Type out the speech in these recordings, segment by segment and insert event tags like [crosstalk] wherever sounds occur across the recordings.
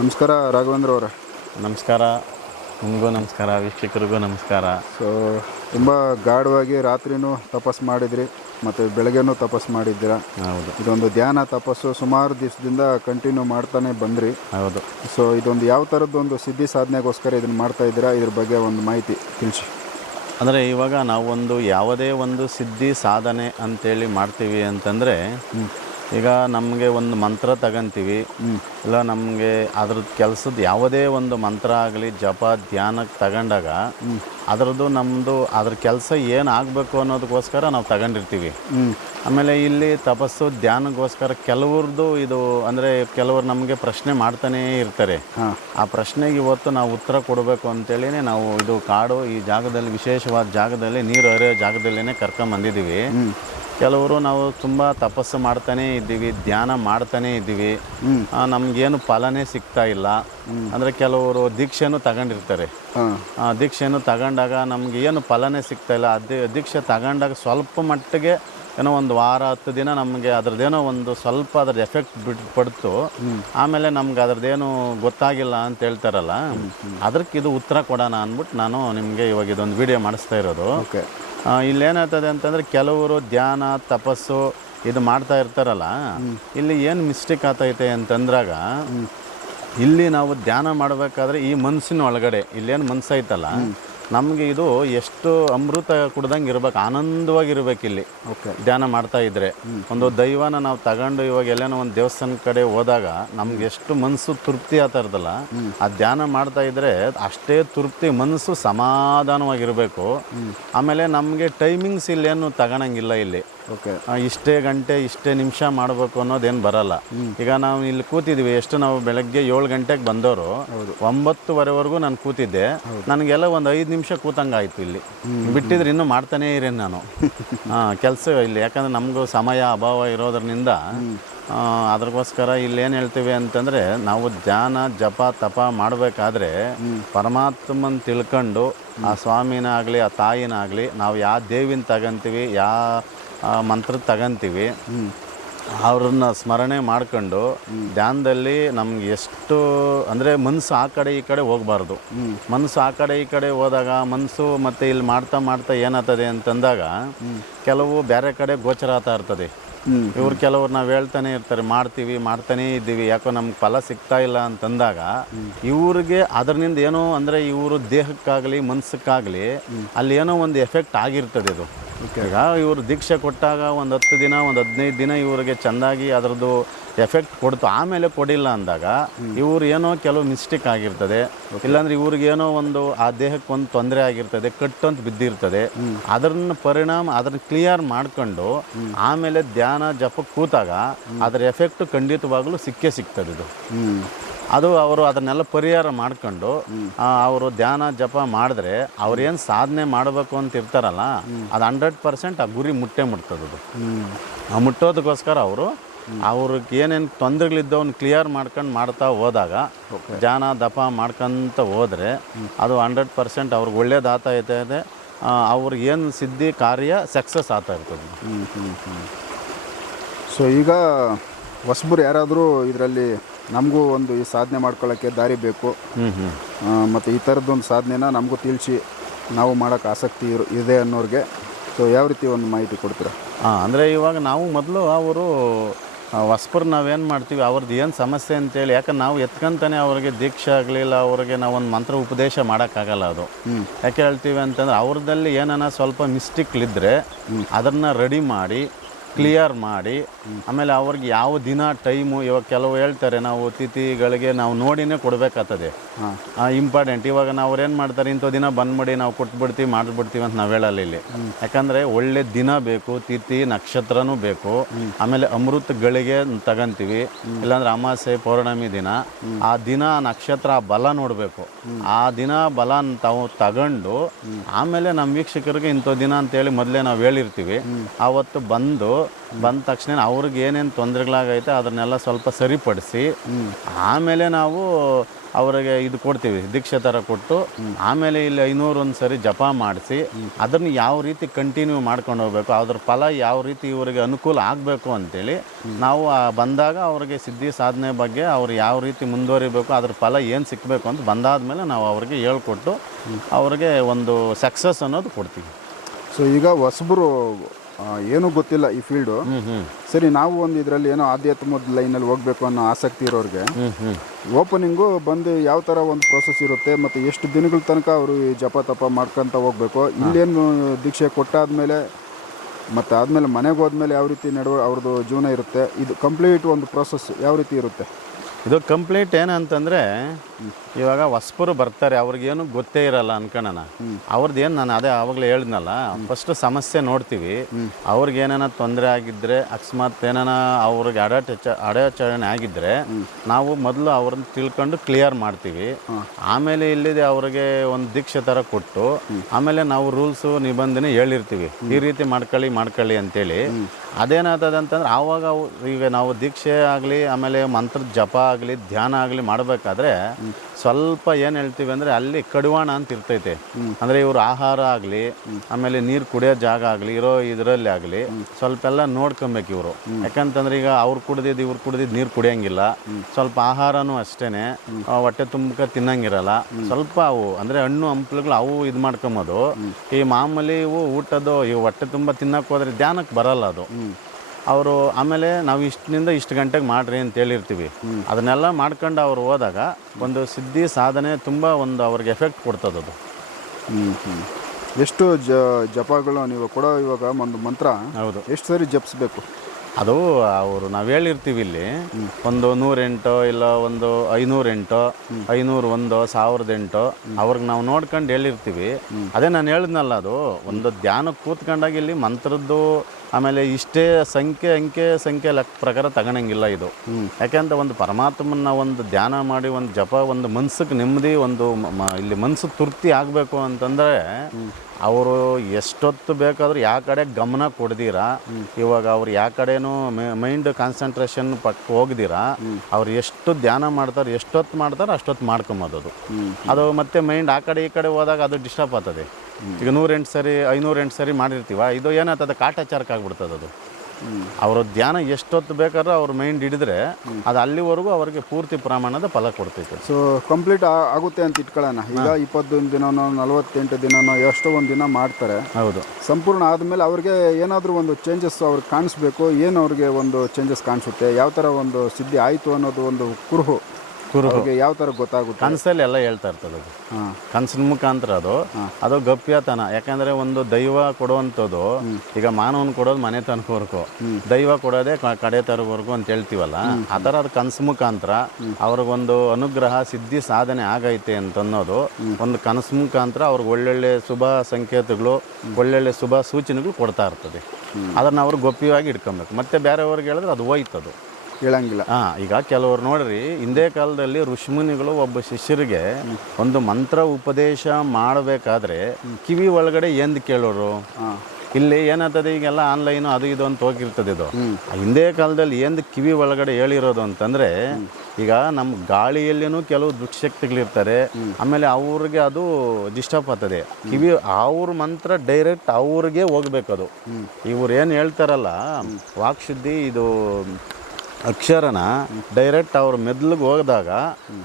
ನಮಸ್ಕಾರ ರಾಘವೇಂದ್ರ ಅವರ. ನಮಸ್ಕಾರ. ನಿಮಗೂ ನಮಸ್ಕಾರ ವೀಕ್ಷಕರಿಗೂ ನಮಸ್ಕಾರ. ಸೊ ತುಂಬ ಗಾಢವಾಗಿ ರಾತ್ರಿನೂ ತಪಸ್ ಮಾಡಿದ್ರಿ ಮತ್ತು ಬೆಳಗ್ಗೆನೂ ತಪಸ್ ಮಾಡಿದ್ದೀರಾ? ಹೌದು. ಇದೊಂದು ಧ್ಯಾನ ತಪಸ್ಸು ಸುಮಾರು ದಿವಸದಿಂದ ಕಂಟಿನ್ಯೂ ಮಾಡ್ತಾನೆ ಬಂದ್ರಿ. ಹೌದು. ಸೊ ಇದೊಂದು ಯಾವ ಥರದ್ದೊಂದು ಸಿದ್ಧಿ ಸಾಧನೆಗೋಸ್ಕರ ಇದನ್ನು ಮಾಡ್ತಾ ಇದ್ದೀರಾ? ಇದ್ರ ಬಗ್ಗೆ ಒಂದು ಮಾಹಿತಿ ತಿಳಿಸಿ. ಅಂದರೆ ಇವಾಗ ನಾವೊಂದು ಯಾವುದೇ ಒಂದು ಸಿದ್ಧಿ ಸಾಧನೆ ಅಂತೇಳಿ ಮಾಡ್ತೀವಿ ಅಂತಂದರೆ ಈಗ ನಮಗೆ ಒಂದು ಮಂತ್ರ ತಗೊಂತೀವಿ. ಇಲ್ಲ ನಮಗೆ ಅದ್ರದ್ದು ಕೆಲಸದ ಯಾವುದೇ ಒಂದು ಮಂತ್ರ ಆಗಲಿ ಜಪ ಧ್ಯಾನಕ್ಕೆ ತಗೊಂಡಾಗ ಅದರದ್ದು ನಮ್ಮದು ಅದ್ರ ಕೆಲಸ ಏನು ಆಗಬೇಕು ಅನ್ನೋದಕ್ಕೋಸ್ಕರ ನಾವು ತಗೊಂಡಿರ್ತೀವಿ. ಆಮೇಲೆ ಇಲ್ಲಿ ತಪಸ್ಸು ಧ್ಯಾನಕ್ಕೋಸ್ಕರ ಕೆಲವ್ರದ್ದು ಇದು ಅಂದರೆ ಕೆಲವರು ನಮಗೆ ಪ್ರಶ್ನೆ ಮಾಡ್ತಾನೇ ಇರ್ತಾರೆ. ಆ ಪ್ರಶ್ನೆಗೆ ಇವತ್ತು ನಾವು ಉತ್ತರ ಕೊಡಬೇಕು ಅಂತೇಳಿನೇ ನಾವು ಇದು ಕಾಡು ಈ ಜಾಗದಲ್ಲಿ ವಿಶೇಷವಾದ ಜಾಗದಲ್ಲಿ ನೀರು ಹರಿಯೋ ಜಾಗದಲ್ಲೇ ಕರ್ಕೊಂಬಂದಿದ್ದೀವಿ. ಕೆಲವರು ನಾವು ತುಂಬ ತಪಸ್ಸು ಮಾಡ್ತಾನೇ ಇದ್ದೀವಿ ಧ್ಯಾನ ಮಾಡ್ತಾನೇ ಇದ್ದೀವಿ. ನಮ್ಗೇನು ಫಲನೇ ಸಿಗ್ತಾ ಇಲ್ಲ. ಅಂದರೆ ಕೆಲವರು ದೀಕ್ಷೆನೂ ತಗೊಂಡಿರ್ತಾರೆ. ದೀಕ್ಷೆಯನ್ನು ತಗೊಂಡಾಗ ನಮ್ಗೆ ಏನು ಫಲನೇ ಸಿಗ್ತಾ ಇಲ್ಲ. ಅದೇ ದೀಕ್ಷೆ ತಗೊಂಡಾಗ ಸ್ವಲ್ಪ ಮಟ್ಟಿಗೆ ಏನೋ ಒಂದು ವಾರ ಹತ್ತು ದಿನ ನಮಗೆ ಅದ್ರದ್ದೇನೋ ಒಂದು ಸ್ವಲ್ಪ ಅದ್ರ ಎಫೆಕ್ಟ್ ಬಿಟ್ಟು ಪಡ್ತು. ಆಮೇಲೆ ನಮ್ಗೆ ಅದ್ರದ್ದೇನು ಗೊತ್ತಾಗಿಲ್ಲ ಅಂತ ಹೇಳ್ತಾರಲ್ಲ ಅದಕ್ಕೆ ಇದು ಉತ್ತರ ಕೊಡೋಣ ಅಂದ್ಬಿಟ್ಟು ನಾನು ನಿಮಗೆ ಇವಾಗ ಇದೊಂದು ವಿಡಿಯೋ ಮಾಡಿಸ್ತಾ ಇರೋದು. ಇಲ್ಲೇನಾಗ್ತದೆ ಅಂತಂದರೆ ಕೆಲವರು ಧ್ಯಾನ ತಪಸ್ಸು ಇದು ಮಾಡ್ತಾ ಇರ್ತಾರಲ್ಲ ಇಲ್ಲಿ ಏನು ಮಿಸ್ಟೇಕ್ ಆಗ್ತೈತೆ ಅಂತಂದ್ರಾಗ ಇಲ್ಲಿ ನಾವು ಧ್ಯಾನ ಮಾಡಬೇಕಾದ್ರೆ ಈ ಮನಸ್ಸಿನ ಒಳಗಡೆ ಇಲ್ಲೇನು ಮನಸ್ಸು ಐತಲ್ಲ ನಮಗೆ ಇದು ಎಷ್ಟು ಅಮೃತ ಕುಡ್ದಂಗೆ ಇರ್ಬೇಕು ಆನಂದವಾಗಿರ್ಬೇಕು ಇಲ್ಲಿ ಓಕೆ ಧ್ಯಾನ ಮಾಡ್ತಾ ಇದ್ರೆ. ಒಂದು ದೈವನ ನಾವು ತಗೊಂಡು ಇವಾಗ ಎಲ್ಲೇನೋ ಒಂದು ದೇವಸ್ಥಾನ ಕಡೆ ಹೋದಾಗ ನಮ್ಗೆ ಎಷ್ಟು ಮನಸ್ಸು ತೃಪ್ತಿ ಆ ಇರ್ತಲ್ಲ ಆ ಧ್ಯಾನ ಮಾಡ್ತಾ ಇದ್ರೆ ಅಷ್ಟೇ ತೃಪ್ತಿ ಮನಸ್ಸು ಸಮಾಧಾನವಾಗಿರಬೇಕು. ಆಮೇಲೆ ನಮಗೆ ಟೈಮಿಂಗ್ಸ್ ಇಲ್ಲೇನು ತಗೊಳಂಗಿಲ್ಲ ಇಲ್ಲಿ. ಓಕೆ. ಇಷ್ಟೇ ಗಂಟೆ ಇಷ್ಟೇ ನಿಮಿಷ ಮಾಡಬೇಕು ಅನ್ನೋದೇನು ಬರಲ್ಲ. ಈಗ ನಾವು ಇಲ್ಲಿ ಕೂತಿದ್ವಿ. ಎಷ್ಟು ನಾವು ಬೆಳಗ್ಗೆ ಏಳು ಗಂಟೆಗೆ ಬಂದವರು ಒಂಬತ್ತುವರೆವರೆಗೂ ನಾನು ಕೂತಿದ್ದೆ. ನನಗೆಲ್ಲ ಒಂದು ಐದು ನಿಮಿಷ ಕೂತಂಗೆ ಆಯಿತು ಇಲ್ಲಿ ಬಿಟ್ಟಿದ್ರೆ ಇನ್ನೂ ಮಾಡ್ತಾನೇ ಇರೇನು ನಾನು. [laughs] ಕೆಲಸ ಇಲ್ಲಿ. ಯಾಕಂದ್ರೆ ನಮಗೂ ಸಮಯ ಅಭಾವ ಇರೋದ್ರಿಂದ ಅದಕ್ಕೋಸ್ಕರ ಇಲ್ಲೇನು ಇಲ್ಲಿ ಏನು ಹೇಳ್ತೀವಿ ಅಂತಂದರೆ ನಾವು ಧ್ಯಾನ ಜಪ ತಪ ಮಾಡಬೇಕಾದ್ರೆ ಪರಮಾತ್ಮನ ತಿಳ್ಕೊಂಡು ಆ ಸ್ವಾಮಿನ ಆಗಲಿ ಆ ತಾಯಿನಾಗಲಿ ನಾವು ಯಾವ ದೇವಿನ ತಗಂತೀವಿ ಯಾವ ಮಂತ್ರ ತಗಂತೀವಿ. ಅವ್ರನ್ನ ಸ್ಮರಣೆ ಮಾಡ್ಕೊಂಡು ಧ್ಯಾನದಲ್ಲಿ ನಮ್ಗೆ ಎಷ್ಟು, ಅಂದರೆ ಮನಸ್ಸು ಆ ಕಡೆ ಈ ಕಡೆ ಹೋಗಬಾರ್ದು. ಮನಸ್ಸು ಆ ಕಡೆ ಈ ಕಡೆ ಹೋದಾಗ ಮನಸ್ಸು ಮತ್ತು ಇಲ್ಲಿ ಮಾಡ್ತಾ ಮಾಡ್ತಾ ಏನಾಗ್ತದೆ ಅಂತಂದಾಗ ಕೆಲವು ಬೇರೆ ಕಡೆ ಗೋಚರ ಆಗ್ತಾ ಇರ್ತದೆ. ಇವ್ರು ಕೆಲವ್ರು ನಾವು ಹೇಳ್ತಾನೆ ಇರ್ತಾರೆ, ಮಾಡ್ತೀವಿ, ಮಾಡ್ತಾನೇ ಇದ್ದೀವಿ, ಯಾಕೋ ನಮ್ಗೆ ಫಲ ಸಿಗ್ತಾ ಇಲ್ಲ ಅಂತಂದಾಗ ಇವ್ರಿಗೆ ಅದರಿಂದ ಏನೋ ಅಂದರೆ ಇವರು ದೇಹಕ್ಕಾಗಲಿ ಮನಸ್ಸಕ್ಕಾಗಲಿ ಅಲ್ಲಿ ಏನೋ ಒಂದು ಎಫೆಕ್ಟ್ ಆಗಿರ್ತದೆ ಇದು ಈಗ ಇವರು ದೀಕ್ಷೆ ಕೊಟ್ಟಾಗ ಒಂದು ಹತ್ತು ದಿನ ಒಂದು ಹದಿನೈದು ದಿನ ಇವರಿಗೆ ಚೆಂದಾಗಿ ಅದರದ್ದು ಎಫೆಕ್ಟ್ ಕೊಡ್ತು. ಆಮೇಲೆ ಕೊಡಿಲ್ಲ ಅಂದಾಗ ಇವರು ಏನೋ ಕೆಲವು ಮಿಸ್ಟೇಕ್ ಆಗಿರ್ತದೆ. ಇಲ್ಲಾಂದ್ರೆ ಇವ್ರಿಗೇನೋ ಒಂದು ಆ ದೇಹಕ್ಕೆ ಒಂದು ತೊಂದರೆ ಆಗಿರ್ತದೆ ಕಟ್ಟಂತ ಬಿದ್ದಿರ್ತದೆ. ಅದನ್ನ ಪರಿಣಾಮ ಅದನ್ನ ಕ್ಲಿಯರ್ ಮಾಡ್ಕೊಂಡು ಆಮೇಲೆ ಧ್ಯಾನ ಜಪ ಕೂತಾಗ ಅದರ ಎಫೆಕ್ಟ್ ಖಂಡಿತವಾಗ್ಲೂ ಸಿಕ್ಕೇ ಸಿಗ್ತದೆ ಇದು. ಅದು ಅವರು ಅದನ್ನೆಲ್ಲ ಪರಿಹಾರ ಮಾಡ್ಕೊಂಡು ಅವರು ಧ್ಯಾನ ಜಪ ಮಾಡಿದ್ರೆ ಅವ್ರೇನು ಸಾಧನೆ ಮಾಡಬೇಕು ಅಂತ ಇರ್ತಾರಲ್ಲ ಅದು ಹಂಡ್ರೆಡ್ ಪರ್ಸೆಂಟ್ ಆ ಗುರಿ ಮುಟ್ಟೆ ಮುಟ್ತದದು ಆ ಮುಟ್ಟೋದಕ್ಕೋಸ್ಕರ ಅವರು ಅವ್ರಿಗೆ ಏನೇನು ತೊಂದರೆಗಳಿದ್ದವನ್ನ ಕ್ಲಿಯರ್ ಮಾಡ್ಕೊಂಡು ಮಾಡ್ತಾ ಹೋದಾಗ ಧ್ಯಾನ ದಪ ಮಾಡ್ಕೊಂತ ಹೋದರೆ ಅದು ಹಂಡ್ರೆಡ್ ಪರ್ಸೆಂಟ್ ಅವ್ರಿಗೆ ಒಳ್ಳೇದು ಐತೆ ಇದೆ ಅವ್ರಿಗೆ ಏನು ಸಿದ್ಧಿ ಕಾರ್ಯ ಸಕ್ಸಸ್ ಆಗ್ತಾ ಇರ್ತದೆ. ಸೊ ಈಗ ಹೊಸಬರು ಯಾರಾದರೂ ಇದರಲ್ಲಿ ನಮಗೂ ಒಂದು ಈ ಸಾಧನೆ ಮಾಡ್ಕೊಳ್ಳೋಕ್ಕೆ ದಾರಿ ಬೇಕು. ಹ್ಞೂ ಹ್ಞೂ ಮತ್ತು ಈ ಥರದ್ದೊಂದು ಸಾಧನೆನ ನಮಗೂ ತಿಳಿಸಿ ನಾವು ಮಾಡೋಕ್ಕೆ ಆಸಕ್ತಿ ಇರು ಇದೆ ಅನ್ನೋರಿಗೆ. ಸೊ ಯಾವ ರೀತಿ ಒಂದು ಮಾಹಿತಿ ಕೊಡ್ತೀರಾ? ಹಾಂ ಅಂದರೆ ಇವಾಗ ನಾವು ಮೊದಲು ಅವರು ಹೊಸ್ಪರ್ ನಾವೇನು ಮಾಡ್ತೀವಿ ಅವ್ರದ್ದು ಏನು ಸಮಸ್ಯೆ ಅಂತೇಳಿ ಯಾಕಂದ್ರೆ ನಾವು ಎತ್ಕೊಂತಾನೆ ಅವ್ರಿಗೆ ದೀಕ್ಷೆ ಆಗಲಿಲ್ಲ ಅವ್ರಿಗೆ ನಾವು ಒಂದು ಮಂತ್ರ ಉಪದೇಶ ಮಾಡೋಕ್ಕಾಗಲ್ಲ ಅದು. ಯಾಕೆ ಹೇಳ್ತೀವಿ ಅಂತಂದ್ರೆ ಅವ್ರದ್ದಲ್ಲಿ ಏನಾನ ಸ್ವಲ್ಪ ಮಿಸ್ಟೇಕ್ಲಿದ್ದರೆ ಅದನ್ನು ರೆಡಿ ಮಾಡಿ ಕ್ಲಿಯರ್ ಮಾಡಿ ಆಮೇಲೆ ಅವ್ರಿಗೆ ಯಾವ ದಿನ ಟೈಮು ಇವಾಗ ಕೆಲವು ಹೇಳ್ತಾರೆ ನಾವು ತಿಥಿಗಳಿಗೆ ನಾವು ನೋಡಿನೇ ಕೊಡಬೇಕಾಗ್ತದೆ. ಇಂಪಾರ್ಟೆಂಟ್ ಇವಾಗ ನಾವು ಅವ್ರು ಏನು ಮಾಡ್ತಾರೆ ಇಂಥ ದಿನ ಬಂದ್ಬಿಡಿ ನಾವು ಕೊಟ್ಬಿಡ್ತೀವಿ ಮಾಡಿಬಿಡ್ತೀವಿ ಅಂತ ನಾವು ಹೇಳಲ್ಲ ಇಲ್ಲಿ. ಯಾಕಂದರೆ ಒಳ್ಳೆ ದಿನ ಬೇಕು ತಿಥಿ ನಕ್ಷತ್ರನೂ ಬೇಕು. ಆಮೇಲೆ ಅಮೃತ ಗಳಿಗೆ ತಗಂತೀವಿ. ಇಲ್ಲಾಂದ್ರೆ ಅಮಾಸೆ ಪೌರ್ಣಮಿ ದಿನ. ಆ ದಿನ ನಕ್ಷತ್ರ ಆ ಬಲ ನೋಡಬೇಕು. ಆ ದಿನ ಬಲ ತಾವು ತಗೊಂಡು ಆಮೇಲೆ ನಮ್ಮ ವೀಕ್ಷಕರಿಗೆ ಇಂಥ ದಿನ ಅಂತೇಳಿ ಮೊದಲೇ ನಾವು ಹೇಳಿರ್ತೀವಿ. ಆವತ್ತು ಬಂದು ಬಂದ ತಕ್ಷಣ ಅವ್ರಿಗೆ ಏನೇನು ತೊಂದರೆಗಳಾಗೈತೆ ಅದನ್ನೆಲ್ಲ ಸ್ವಲ್ಪ ಸರಿಪಡಿಸಿ ಆಮೇಲೆ ನಾವು ಅವರಿಗೆ ಇದು ಕೊಡ್ತೀವಿ ದೀಕ್ಷೆ ಥರ ಕೊಟ್ಟು ಆಮೇಲೆ ಇಲ್ಲಿ ಐನೂರೊಂದು ಸರಿ ಜಪ ಮಾಡಿಸಿ ಅದನ್ನು ಯಾವ ರೀತಿ ಕಂಟಿನ್ಯೂ ಮಾಡ್ಕೊಂಡು ಹೋಗ್ಬೇಕು ಅದ್ರ ಫಲ ಯಾವ ರೀತಿ ಇವರಿಗೆ ಅನುಕೂಲ ಆಗಬೇಕು ಅಂತೇಳಿ ನಾವು ಬಂದಾಗ ಅವರಿಗೆ ಸಿದ್ಧಿ ಸಾಧನೆ ಬಗ್ಗೆ ಅವ್ರು ಯಾವ ರೀತಿ ಮುಂದುವರಿಬೇಕು ಅದ್ರ ಫಲ ಏನು ಸಿಕ್ಕಬೇಕು ಅಂತ ಬಂದಾದ ಮೇಲೆ ನಾವು ಅವ್ರಿಗೆ ಹೇಳ್ಕೊಟ್ಟು ಅವ್ರಿಗೆ ಒಂದು ಸಕ್ಸಸ್ ಅನ್ನೋದು ಕೊಡ್ತೀವಿ. ಸೊ ಈಗ ಹೊಸಬರು ಏನೂ ಗೊತ್ತಿಲ್ಲ ಈ ಫೀಲ್ಡು ಸರಿ ನಾವು ಒಂದು ಇದರಲ್ಲಿ ಏನೋ ಆಧ್ಯಾತ್ಮದ ಲೈನಲ್ಲಿ ಹೋಗ್ಬೇಕು ಅನ್ನೋ ಆಸಕ್ತಿ ಇರೋರಿಗೆ ಓಪನಿಂಗು ಬಂದು ಯಾವ ಥರ ಒಂದು ಪ್ರೊಸೆಸ್ ಇರುತ್ತೆ ಮತ್ತು ಎಷ್ಟು ದಿನಗಳ ತನಕ ಅವರು ಈ ಜಪ ತಪ ಮಾಡ್ಕೊತ ಹೋಗ್ಬೇಕು ಇಲ್ಲೇನು ದೀಕ್ಷೆ ಕೊಟ್ಟಾದ್ಮೇಲೆ ಮತ್ತು ಆದಮೇಲೆ ಮನೆಗೆ ಹೋದ್ಮೇಲೆ ಯಾವ ರೀತಿ ನಡುವ ಅವ್ರದ್ದು ಜೀವನ ಇರುತ್ತೆ ಇದು ಕಂಪ್ಲೀಟ್ ಒಂದು ಪ್ರೊಸೆಸ್ ಯಾವ ರೀತಿ ಇರುತ್ತೆ? ಇದು ಕಂಪ್ಲೀಟ್ ಏನಂತಂದರೆ ಇವಾಗ ಹೊಸಬರು ಬರ್ತಾರೆ ಅವ್ರಿಗೇನು ಗೊತ್ತೇ ಇರಲ್ಲ ಅನ್ಕೊಳ್ಳೋಣ ಅವ್ರದ್ದು ಏನು ನಾನು ಅದೇ ಆವಾಗಲೇ ಹೇಳಿದ್ನಲ್ಲ ಫಸ್ಟ್ ಸಮಸ್ಯೆ ನೋಡ್ತೀವಿ. ಅವ್ರಿಗೇನ ತೊಂದರೆ ಆಗಿದ್ದರೆ ಅಕಸ್ಮಾತ್ ಏನಾನ ಅವ್ರಿಗೆ ಅಡಚ ಅಡಚಣೆ ಆಗಿದ್ದರೆ ನಾವು ಮೊದಲು ಅವ್ರನ್ನ ತಿಳ್ಕೊಂಡು ಕ್ಲಿಯರ್ ಮಾಡ್ತೀವಿ. ಆಮೇಲೆ ಇಲ್ಲಿದೆ ಅವ್ರಿಗೆ ಒಂದು ದೀಕ್ಷೆ ಥರ ಕೊಟ್ಟು ಆಮೇಲೆ ನಾವು ರೂಲ್ಸು ನಿಬಂಧನೆ ಹೇಳಿರ್ತೀವಿ. ಈ ರೀತಿ ಮಾಡ್ಕೊಳ್ಳಿ ಮಾಡ್ಕೊಳ್ಳಿ ಅಂತೇಳಿ. ಅದೇನಾಗ್ತದೆ ಅಂತಂದ್ರೆ ಆವಾಗ ಅವು ಈಗ ನಾವು ದೀಕ್ಷೆ ಆಗಲಿ, ಆಮೇಲೆ ಮಂತ್ರದ ಜಪ ಆಗಲಿ, ಧ್ಯಾನ ಆಗಲಿ ಮಾಡಬೇಕಾದ್ರೆ ಸ್ವಲ್ಪ ಏನು ಹೇಳ್ತೀವಿ ಅಂದರೆ ಅಲ್ಲಿ ಕಡಿವಾಣ ಅಂತ ಇರ್ತೈತೆ. ಅಂದರೆ ಇವ್ರ ಆಹಾರ ಆಗಲಿ ಆಮೇಲೆ ನೀರು ಕುಡಿಯೋ ಜಾಗ ಆಗಲಿ ಇರೋ ಇದರಲ್ಲಿ ಆಗಲಿ ಸ್ವಲ್ಪ ಎಲ್ಲ ನೋಡ್ಕೊಬೇಕು ಇವರು. ಯಾಕಂತಂದ್ರೆ ಈಗ ಅವ್ರು ಕುಡ್ದಿದ್ದು ಇವ್ರು ಕುಡ್ದಿದ್ದು ನೀರು ಕುಡಿಯಂಗಿಲ್ಲ. ಸ್ವಲ್ಪ ಆಹಾರನೂ ಅಷ್ಟೇನೆ. ಆ, ಹೊಟ್ಟೆ ತುಂಬಕ ತಿನ್ನಂಗಿರಲ್ಲ. ಸ್ವಲ್ಪ ಅವು ಅಂದರೆ ಹಣ್ಣು ಹಂಪ್ಲುಗಳು ಅವು ಇದು ಮಾಡ್ಕೊಂಬೋದು ಈ ಮಾಮೂಲಿ ಇವು ಊಟದ್ದು ಈ ಹೊಟ್ಟೆ ತುಂಬ ತಿನ್ನಕ್ಕೆ ಹೋದ್ರೆ ಧ್ಯಾನಕ್ಕೆ ಬರಲ್ಲ ಅದು. ಅವರು ಆಮೇಲೆ ನಾವು ಇಷ್ಟನಿಂದ ಇಷ್ಟು ಗಂಟೆಗೆ ಮಾಡ್ರಿ ಅಂತ ಹೇಳಿರ್ತೀವಿ. ಅದನ್ನೆಲ್ಲ ಮಾಡ್ಕೊಂಡು ಅವ್ರು ಹೋದಾಗ ಒಂದು ಸಿದ್ಧಿ ಸಾಧನೆ ತುಂಬ ಒಂದು ಅವ್ರಿಗೆ ಎಫೆಕ್ಟ್ ಕೊಡ್ತದದು ಎಷ್ಟು ಜ ಜಪಗಳು ನೀವು ಕೊಡೋ ಇವಾಗ ಒಂದು ಮಂತ್ರ ಹೌದು. ಎಷ್ಟು ಸರಿ ಜಪಿಸ್ಬೇಕು? ಅದು ಅವರು ನಾವು ಹೇಳಿರ್ತೀವಿ ಇಲ್ಲಿ. ಒಂದು ನೂರೆಂಟೋ ಇಲ್ಲ ಒಂದು ಐನೂರೆಂಟೋ, ಐನೂರು ಒಂದು, ಸಾವಿರದ ಎಂಟೋ, ಅವ್ರಿಗೆ ನಾವು ನೋಡ್ಕೊಂಡು ಹೇಳಿರ್ತೀವಿ. ಅದೇ ನಾನು ಹೇಳಿದ್ನಲ್ಲ ಅದು, ಒಂದು ಧ್ಯಾನಕ್ಕೆ ಕೂತ್ಕೊಂಡಾಗ ಇಲ್ಲಿ ಮಂತ್ರದ್ದು ಆಮೇಲೆ ಇಷ್ಟೇ ಸಂಖ್ಯೆ, ಅಂಕೆ, ಸಂಖ್ಯೆ ಲೆಕ್ಕ ಪ್ರಕಾರ ತಗೊಳಂಗಿಲ್ಲ ಇದು. ಯಾಕೆಂದ್ರೆ ಒಂದು ಪರಮಾತ್ಮನ ಒಂದು ಧ್ಯಾನ ಮಾಡಿ, ಒಂದು ಜಪ, ಒಂದು ಮನ್ಸಿಗೆ ನೆಮ್ಮದಿ, ಒಂದು ಇಲ್ಲಿ ಮನ್ಸು ತೃಪ್ತಿ ಆಗಬೇಕು ಅಂತಂದರೆ ಅವರು ಎಷ್ಟೊತ್ತು ಬೇಕಾದರೂ ಯಾವ ಕಡೆ ಗಮನ ಕೊಡ್ದಿರಾ? ಇವಾಗ ಅವ್ರು ಯಾವ ಕಡೆನೂ ಮೈಂಡ್ ಕಾನ್ಸಂಟ್ರೇಷನ್ ಪಟ್ಟು ಹೋಗ್ದಿರ? ಅವ್ರು ಎಷ್ಟು ಧ್ಯಾನ ಮಾಡ್ತಾರೆ, ಎಷ್ಟೊತ್ತು ಮಾಡ್ತಾರೆ, ಅಷ್ಟೊತ್ತು ಮಾಡ್ಕೊಂಬೋದು ಅದು ಮತ್ತೆ ಮೈಂಡ್ ಆ ಕಡೆ ಈ ಕಡೆ ಹೋದಾಗ ಅದು ಡಿಸ್ಟರ್ಬ್ ಆಗ್ತದೆ. ಈಗ ನೂರೆಂಟು ಸರಿ, ಐನೂರೆಂಟು ಸರಿ ಮಾಡಿರ್ತೀವ, ಇದು ಏನಾಗ್ತದೆ, ಕಾಟಾಚಾರಕ್ಕೆ ಆಗ್ಬಿಡ್ತದೆ ಅದು ಅವರ ಧ್ಯಾನ ಎಷ್ಟೊತ್ತು ಬೇಕಾದ್ರೂ ಅವ್ರ ಮೈಂಡ್ ಹಿಡಿದ್ರೆ ಅದು ಅಲ್ಲಿವರೆಗೂ ಅವರಿಗೆ ಪೂರ್ತಿ ಪ್ರಮಾಣದ ಫಲ ಕೊಡ್ತೈತೆ. ಸೊ ಕಂಪ್ಲೀಟ್ ಆಗುತ್ತೆ ಅಂತ ಇಟ್ಕೊಳ್ಳೋಣ. ಈಗ ಇಪ್ಪತ್ತೊಂದು ದಿನನೋ ನಲವತ್ತೆಂಟು ದಿನನೋ ಎಷ್ಟೋ ಒಂದು ದಿನ ಮಾಡ್ತಾರೆ. ಹೌದು. ಸಂಪೂರ್ಣ ಆದಮೇಲೆ ಅವ್ರಿಗೆ ಏನಾದರೂ ಒಂದು ಚೇಂಜಸ್ ಅವ್ರಿಗೆ ಕಾಣಿಸ್ಬೇಕು ಏನು ಅವ್ರಿಗೆ ಒಂದು ಚೇಂಜಸ್ ಕಾಣಿಸುತ್ತೆ ಯಾವ ಥರ ಒಂದು ಸಿದ್ಧಿ ಆಯಿತು ಅನ್ನೋದು ಒಂದು ಕುರುಹು ಕುರುಹು. ಅವ್ರಿಗೆ ಯಾವ ಥರ ಗೊತ್ತಾಗುತ್ತೆ? ಕನಸಲ್ಲಿ ಎಲ್ಲ ಹೇಳ್ತಾ ಇರ್ತದೆ ಅದು. ಕನಸಿನ ಮುಖಾಂತರ ಅದು. ಅದು ಗಪ್ಯತನ. ಯಾಕಂದ್ರೆ ಒಂದು ದೈವ ಕೊಡುವಂಥದ್ದು ಈಗ ಮಾನವನ್ ಕೊಡೋದು ಮನೆ ತನಕವರೆಗೂ. ದೈವ ಕೊಡೋದೇ ಕಡೆ ತರವರೆಗೂ ಅಂತ ಹೇಳ್ತೀವಲ್ಲ ಆ ಥರ ಅದು ಕನಸು ಮುಖಾಂತರ ಅವ್ರಿಗೊಂದು ಅನುಗ್ರಹ ಸಿದ್ಧಿ ಸಾಧನೆ ಆಗೈತೆ ಅಂತ ಅನ್ನೋದು ಒಂದು ಕನಸು ಮುಖಾಂತರ ಅವ್ರಿಗೆ ಒಳ್ಳೊಳ್ಳೆ ಶುಭ ಸಂಕೇತಗಳು ಒಳ್ಳೊಳ್ಳೆ ಶುಭ ಸೂಚನೆಗಳು ಕೊಡ್ತಾ ಇರ್ತದೆ. ಅದನ್ನು ಅವ್ರು ಗೊಪ್ಯವಾಗಿ ಇಟ್ಕೊಬೇಕು. ಮತ್ತೆ ಬೇರೆಯವ್ರಿಗೆ ಹೇಳಿದ್ರೆ ಅದು ಹೋಯ್ತದು. ಹೇಳಂಗಿಲ್ಲ. ಹಾ ಈಗ ಕೆಲವರು ನೋಡ್ರಿ ಹಿಂದೆ ಕಾಲದಲ್ಲಿ ಋಷಿಮುನಿಗಳು ಒಬ್ಬ ಶಿಷ್ಯರಿಗೆ ಒಂದು ಮಂತ್ರ ಉಪದೇಶ ಮಾಡಬೇಕಾದ್ರೆ ಕಿವಿ ಒಳಗಡೆ ಎಂದ್ ಕೇಳೋರು? ಇಲ್ಲಿ ಏನಾಗ್ತದೆ ಈಗೆಲ್ಲ ಆನ್ಲೈನ್ ಅದು ಇದು ಅಂತ ಹೋಗಿರ್ತದೆ ಇದು. ಹಿಂದೆ ಕಾಲದಲ್ಲಿ ಎಂದ್ ಕಿವಿ ಒಳಗಡೆ ಹೇಳಿರೋದು ಅಂತಂದ್ರೆ ಈಗ ನಮ್ಮ ಗಾಳಿಯಲ್ಲಿನೂ ಕೆಲವು ದುಶ್ಶಕ್ತಿಗಳಿರ್ತಾರೆ ಆಮೇಲೆ ಅವ್ರಿಗೆ ಅದು ಡಿಸ್ಟರ್ಬ್ ಆಗ್ತದೆ. ಕಿವಿ ಅವ್ರ ಮಂತ್ರ ಡೈರೆಕ್ಟ್ ಅವ್ರಿಗೆ ಹೋಗ್ಬೇಕದು. ಅದು ಇವ್ರು ಏನು ಹೇಳ್ತಾರಲ್ಲ ವಾಕ್ಶುದ್ಧಿ ಇದು ಅಕ್ಷರನ ಡೈರೆಕ್ಟ್ ಅವ್ರ ಮೆದ್ಲಿಗೆ ಹೋದಾಗ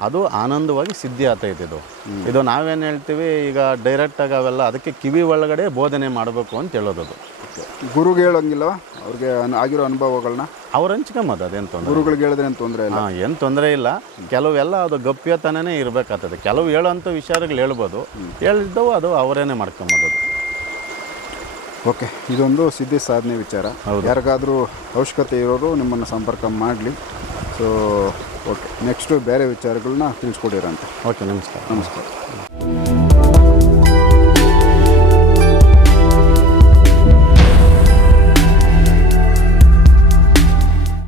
ಅದು ಆನಂದವಾಗಿ ಸಿದ್ಧಿ ಆತೈತೆ ಇದು ಇದು ನಾವೇನು ಹೇಳ್ತೀವಿ ಈಗ ಡೈರೆಕ್ಟಾಗಿ ಅವೆಲ್ಲ ಅದಕ್ಕೆ ಕಿವಿ ಒಳಗಡೆ ಬೋಧನೆ ಮಾಡಬೇಕು ಅಂತ ಹೇಳೋದು ಅದು ಗುರುಗೆ ಹೇಳೋಂಗಿಲ್ಲ ಅವ್ರಿಗೆ ಆಗಿರೋ ಅನುಭವಗಳನ್ನ ಅವ್ರು ಹಂಚ್ಕೊಂಬೋದು ಅದೇನು ತೊಂದರೆ ಗುರುಗಳಿಗೆ ಹೇಳಿದ್ರೆ ಏನು ತೊಂದರೆ ಇಲ್ಲ? ಏನು ತೊಂದರೆ ಇಲ್ಲ. ಕೆಲವೆಲ್ಲ ಅದು ಗಪ್ಯತನೇ ಇರಬೇಕಾಗ್ತದೆ. ಕೆಲವು ಹೇಳೋಂಥ ವಿಚಾರಗಳು ಹೇಳ್ಬೋದು. ಹೇಳಿದ್ದವು ಅದು ಅವರೇನೆ ಮಾಡ್ಕೊಂಬೋದು. ಓಕೆ ಇದೊಂದು ಸಿದ್ಧಿ ಸಾಧನೆ ವಿಚಾರ. ಯಾರಿಗಾದರೂ ಅವಶ್ಯಕತೆ ಇರೋರು ನಿಮ್ಮನ್ನು ಸಂಪರ್ಕ ಮಾಡಲಿ. ಸೊ ಓಕೆ ನೆಕ್ಸ್ಟು ಬೇರೆ ವಿಚಾರಗಳನ್ನ ತಿಳಿಸ್ಕೊಡಿರಂತೆ. ಓಕೆ ನಮಸ್ಕಾರ. ನಮಸ್ಕಾರ.